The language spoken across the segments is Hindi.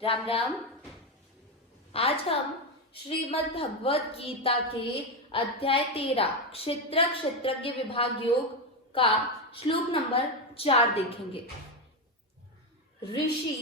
राम राम। आज हम श्रीमद् भगवत गीता के अध्याय 13 क्षेत्र क्षेत्रज्ञ विभाग योग का श्लोक नंबर 4 देखेंगे। ऋषि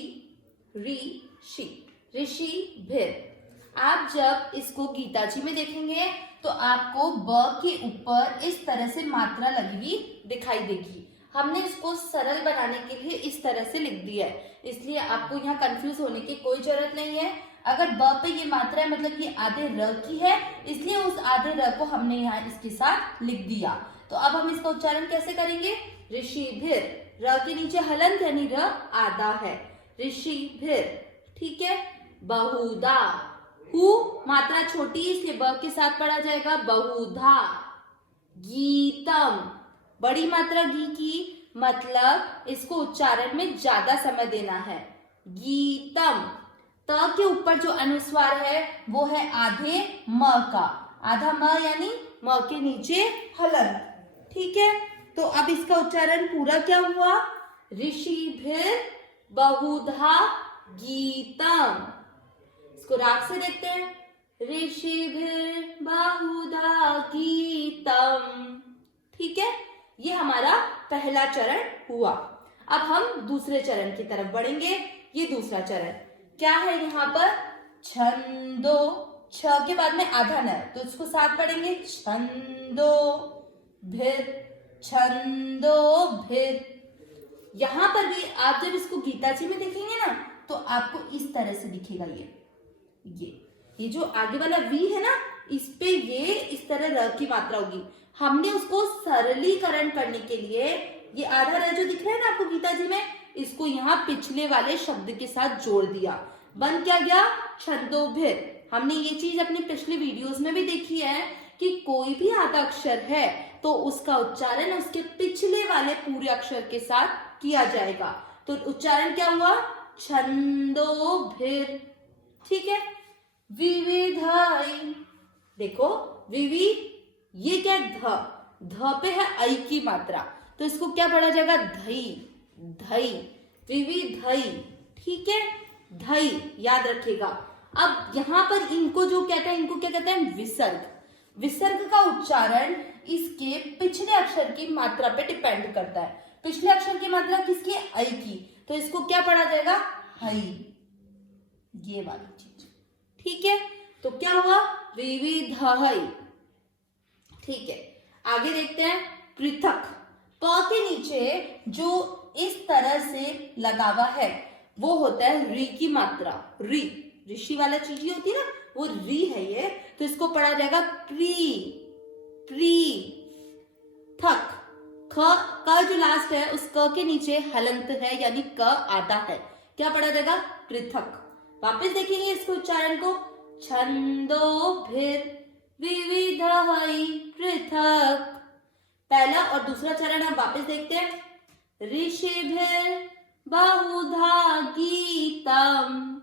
ऋषि भिर। आप जब इसको गीता जी में देखेंगे तो आपको ब के ऊपर इस तरह से मात्रा लगी हुई दिखाई देगी। हमने इसको सरल बनाने के लिए इस तरह से लिख दिया है, इसलिए आपको यहाँ कंफ्यूज होने की कोई जरूरत नहीं है। अगर ब पे ये मात्रा है मतलब ये आधे र की है, इसलिए उस आधे र को हमने यहाँ इसके साथ लिख दिया। तो अब हम इसका उच्चारण कैसे करेंगे? ऋषिभिर। र के नीचे हलंत यानी र आधा है। ऋषिभिर, ठीक है। बहुधा, हु मात्रा छोटी इसलिए ब के साथ पढ़ा जाएगा बहुधा। गीतम, बड़ी मात्रा गी की मतलब इसको उच्चारण में ज्यादा समय देना है। गीतम। त के ऊपर जो अनुस्वार है वो है आधे म का। आधा म यानी म के नीचे हलंत, ठीक है। तो अब इसका उच्चारण पूरा क्या हुआ? ऋषिभिर बहुधा गीतम। इसको राग से देखते हैं। ऋषिभिर बहुधा गीतम, ठीक है। ये हमारा पहला चरण हुआ। अब हम दूसरे चरण की तरफ बढ़ेंगे। ये दूसरा चरण क्या है? यहाँ पर छंदो, छ के बाद में आधा न, तो इसको साथ पढ़ेंगे। छंदो भिर, छंदो भिर। यहाँ पर भी आप जब इसको गीता जी में देखेंगे ना तो आपको इस तरह से दिखेगा। ये जो आगे वाला वी है ना, इस पे ये इस तरह र की मात्रा होगी। हमने उसको सरलीकरण करने के लिए ये आधा र जो दिख रहा है ना आपको गीता जी में, इसको यहाँ पिछले वाले शब्द के साथ जोड़ दिया। बन क्या गया? छंदोभिर। हमने ये चीज अपनी पिछली वीडियोस में भी देखी है कि कोई भी आधा अक्षर है तो उसका उच्चारण उसके पिछले वाले पूरे अक्षर के साथ किया जाएगा। तो उच्चारण क्या हुआ? छंदोभिर, ठीक है। विविधाई, देखो विवि, ये क्या है? ध पे है ऐ की मात्रा, तो इसको क्या पढ़ा जाएगा? धई, धई, विविधई, ठीक है। धई याद रखिएगा। अब यहाँ पर इनको जो कहते हैं, इनको क्या कहते हैं? विसर्ग। विसर्ग का उच्चारण इसके पिछले अक्षर की मात्रा पे डिपेंड करता है। पिछले अक्षर की मात्रा किसकी? ऐ की, तो इसको क्या पढ़ा जाएगा? हई, ये वाली चीज, ठीक है। तो क्या हुआ? विविधई, ठीक है। आगे देखते हैं। पृथक। प के नीचे जो इस तरह से लगा हुआ है वो होता है री की मात्रा। री, ऋषि वाला चीज ही होती है ना, वो री है ये, तो इसको पढ़ा जाएगा प्री, प्री थक। ख का जो लास्ट है उस क के नीचे हलंत है यानी क आधा है, क्या पढ़ा जाएगा? पृथक। वापस देखेंगे इसको उच्चारण को। छंदोभिर विविधई पृथक। पहला और दूसरा चरण हम वापस देखते हैं। ऋषिभिर बहुधा गीतम,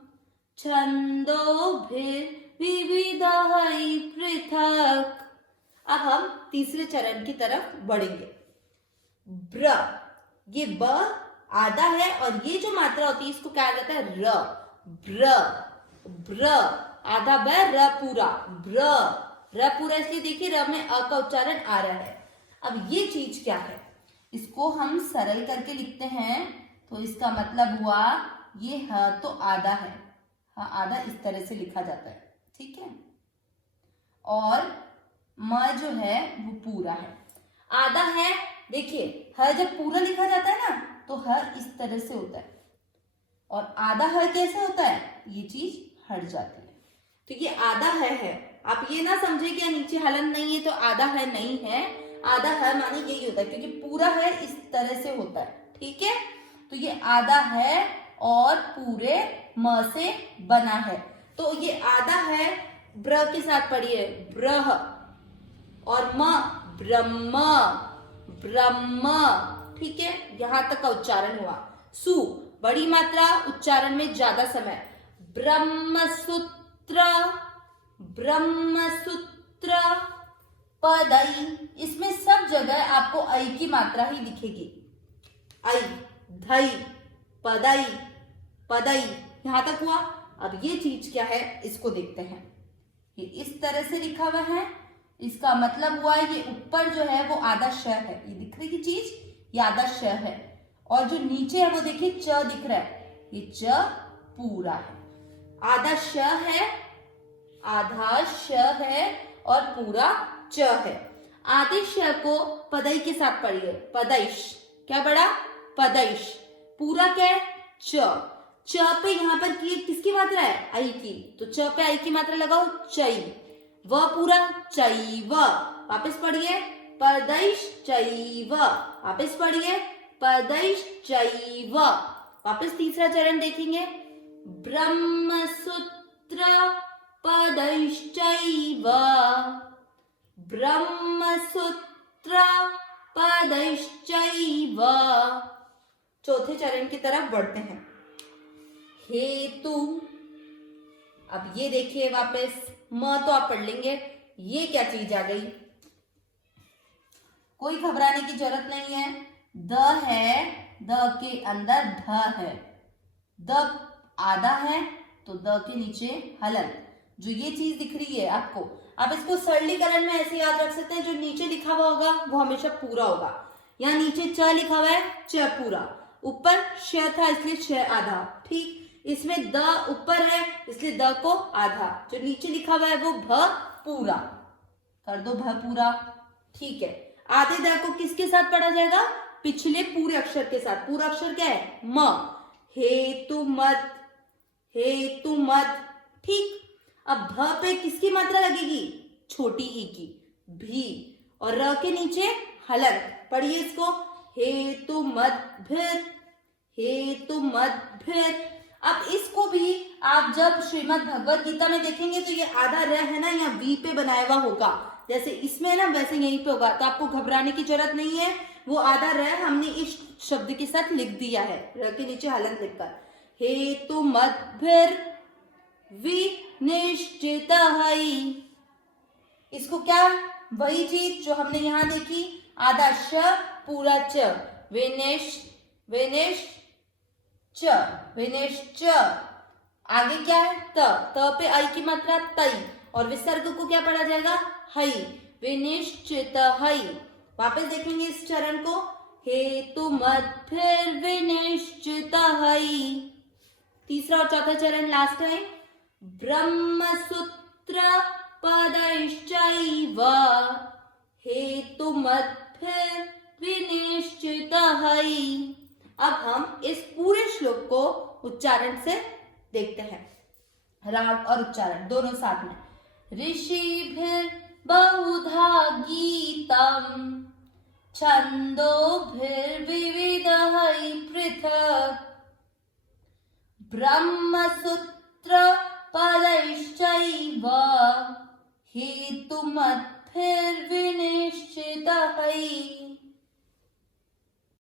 छंदोभिर विविधई पृथक। अब हम तीसरे चरण की तरफ बढ़ेंगे। ब्र, ये ब आधा है और ये जो मात्रा होती है इसको क्या कहता है? र। ब्र, ब्र आधा ब, र पूरा, ब्र। र पूरा इसलिए देखिए र में अ का उच्चारण आ रहा है। अब ये चीज क्या है? इसको हम सरल करके लिखते हैं तो इसका मतलब हुआ ये ह तो आधा है, हाँ आधा इस तरह से लिखा जाता है, ठीक है। और म जो है वो पूरा है, आधा है। देखिए ह जब पूरा लिखा जाता है ना तो ह इस तरह से होता है और आधा ह कैसे होता है? ये चीज हट जाती है। तो ये आधा है। आप ये ना समझे कि नीचे हलंत नहीं है तो आधा है, नहीं है। आधा है माने यही होता है क्योंकि पूरा है इस तरह से होता है, ठीक है। तो ये आधा है और पूरे म से बना है, तो ये आधा है। ब्र के साथ पढ़िए, ब्रह, और म ब्रह्म, ब्रह्म, ठीक है। यहां तक का उच्चारण हुआ। सु, बड़ी मात्रा, उच्चारण में ज्यादा समय। ब्रह्मसूत्र, ब्रह्मसूत्र। पदई, इसमें सब जगह आपको ऐ की मात्रा ही दिखेगी। ऐ, धई, पदई, पदई, यहां तक हुआ। अब ये चीज क्या है इसको देखते हैं। ये इस तरह से लिखा हुआ है, इसका मतलब हुआ ये ऊपर जो है वो आधा श है, ये दिख रही है चीज, ये आधा श है, और जो नीचे है वो देखिए च दिख रहा है, ये च पूरा है। आधा श है, आधा श है और पूरा च है। आधे श को पदई के साथ पढ़िए, पदैश। क्या पढ़ा? पदैश। पूरा क्या है? च। च पे यहाँ पर किसकी मात्रा है? आई की, तो च पे आई की मात्रा लगाओ, चई। व पूरा चैव। वापस पढ़िए, पदैश चैव। वापस पढ़िए, पदैश चैव। वापस तीसरा चरण देखेंगे, ब्रह्मसूत्र पदैश्चैव। ब्रह्मसूत्र पदैश्चैव। चौथे चरण की तरफ बढ़ते हैं। हेतु, अब ये देखिए वापस म तो आप पढ़ लेंगे, ये क्या चीज आ गई? कोई घबराने की जरूरत नहीं है। द है, द के अंदर ध है, द आधा है तो द के नीचे हलन। जो ये चीज दिख रही है आपको, आप इसको सरलीकरण में ऐसे याद रख सकते हैं, जो नीचे लिखा हुआ होगा वो हमेशा पूरा होगा। यहाँ नीचे च लिखा हुआ है, च पूरा, ऊपर श था इसलिए श आधा, ठीक। इसमें द ऊपर है इसलिए द को आधा, जो नीचे लिखा हुआ है वो भ पूरा, कर दो भ पूरा, ठीक है। आधे द को किसके साथ पढ़ा जाएगा? पिछले पूरे अक्षर के साथ। पूरा अक्षर क्या है? म। हेतु मत, हेतु मत, ठीक। अब भ पे किसकी मात्रा लगेगी? छोटी ई की, भी, और र के नीचे हलंत। पढ़िए इसको, हेतु मद्भिर, हेतु मद्भिर। अब इसको भी आप जब श्रीमद् भगवत गीता में देखेंगे तो ये आधा र है ना, यहाँ वी पे बनाया हुआ होगा, जैसे इसमें ना वैसे यहीं पे होगा, तो आपको घबराने की जरूरत नहीं है। वो आधा र हमने इस शब्द के साथ लिख दिया है, र के नीचे हलंत लिखकर। हेतु मद्भिर विनिश्चित है। इसको क्या? वही चीज जो हमने यहाँ देखी, आधा श पूरा च, विनिश्च। आगे क्या है? त पे आई की मात्रा तई, और विसर्ग को क्या पढ़ा जाएगा? हई, विनिश्चित हई। वापस देखेंगे इस चरण को, हेतु मद्भिर विनिश्चित हई। तीसरा और चौथा चरण लास्ट है, ब्रह्मसूत्र पदैश्चैव हेतु मद्भिर विनिश्चित हई। अब हम इस पूरे श्लोक को उच्चारण से देखते हैं, राग और उच्चारण दोनों साथ में। ऋषिभिर बहुधा गीतम छंदोभिर विविधः पृथक् ब्रह्मसूत्र पदैश्चैव हेतुमद्भिर्विनिश्चितः।